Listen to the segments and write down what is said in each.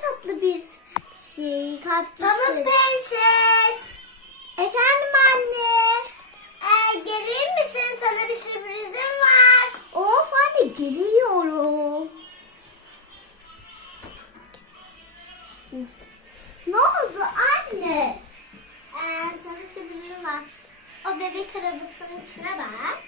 tatlı bir şey. Pamuk Prenses. Efendim anne. Ee, gelir misin? Sana bir sürprizim var. Of anne geliyorum. Ne oldu anne? Ee, sana bir sürprizim var. O bebek arabasının içine bak.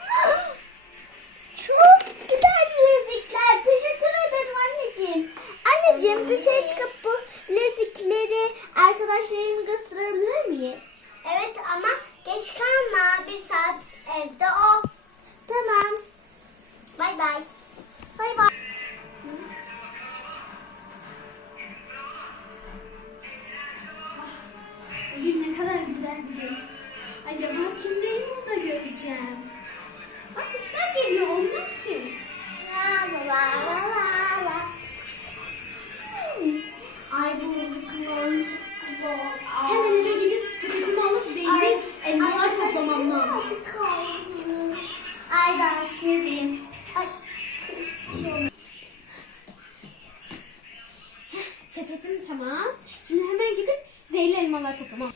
Elmalar toplamam.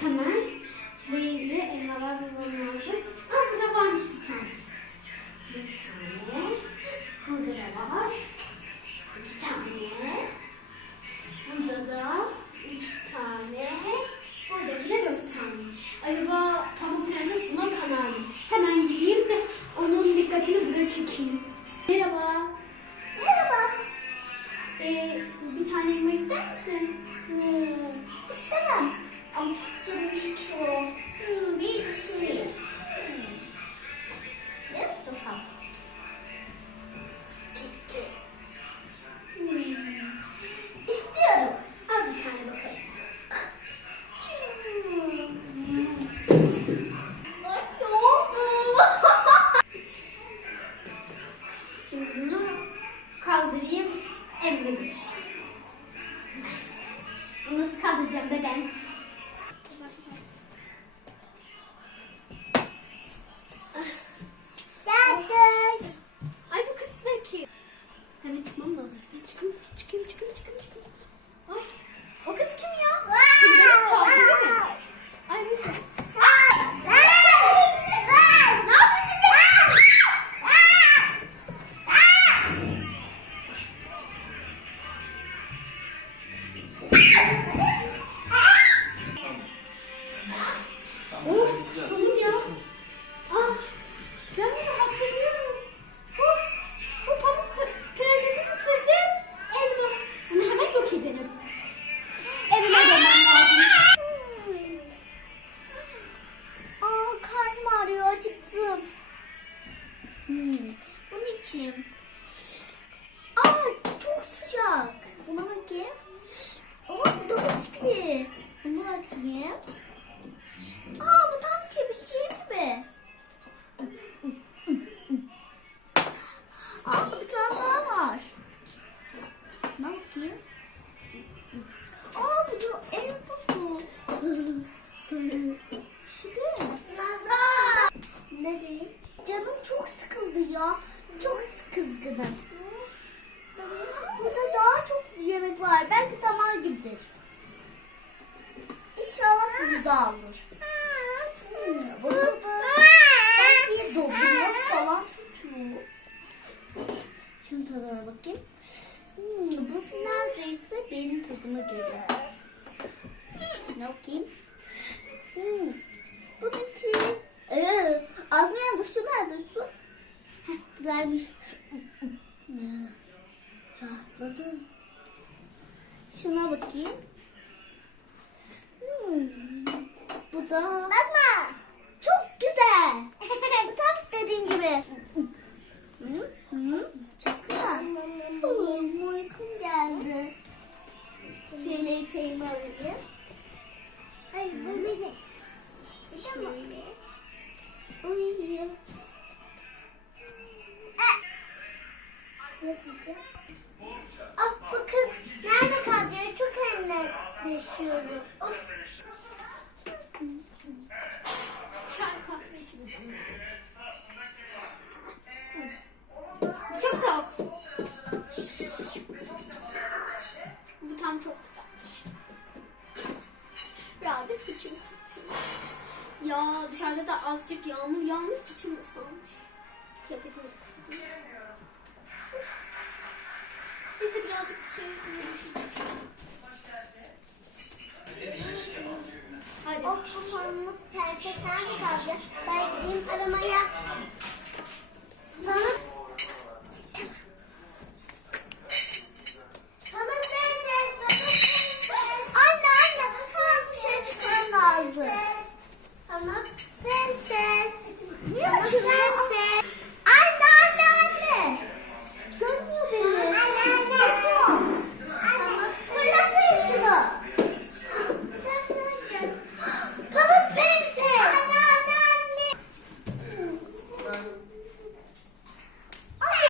Hemen zehirli elmalar bulmam lazım. Aa burada varmış bir tane. Bir tane. Burada da var. İki tane. Burada da üç tane. Buradaki de dört tane. Acaba Pamuk Prenses buna kanar mı? Hemen gideyim de onun dikkatini buraya çekeyim. Merhaba. Merhaba. Ee, bir tane elma ister misin? Hmm, istemem. Ama çok canım çekiyor. Hmm, bir düşüneyim. Hmm. Ne istesem? Hmm. İstiyorum. Al bir tane bakalım. Oldu? Şimdi bunu kaldırayım, evime götüreyim. Bunu var. Belki damağa gider. İnşallah bu güzeldir. Hmm, Burada da sanki dondurma falan tutuyor. Şunun tadına bakayım. Hmm, bu neredeyse benim tadıma göre. Ne bakayım? Bakayım. Hmm, bu da... Bakma. Çok güzel. Tam istediğim gibi. Güzelmiş. Birazcık saçım kurutayım. Ya dışarıda da azıcık yağmur yağmış saçım ıslanmış. Kıyafetimi de kurutayım. Neyse birazcık dışarı yürüyüşe çıkayım. Hadi. Bu formumuz prenses nerede kaldı? Ben gideyim aramaya.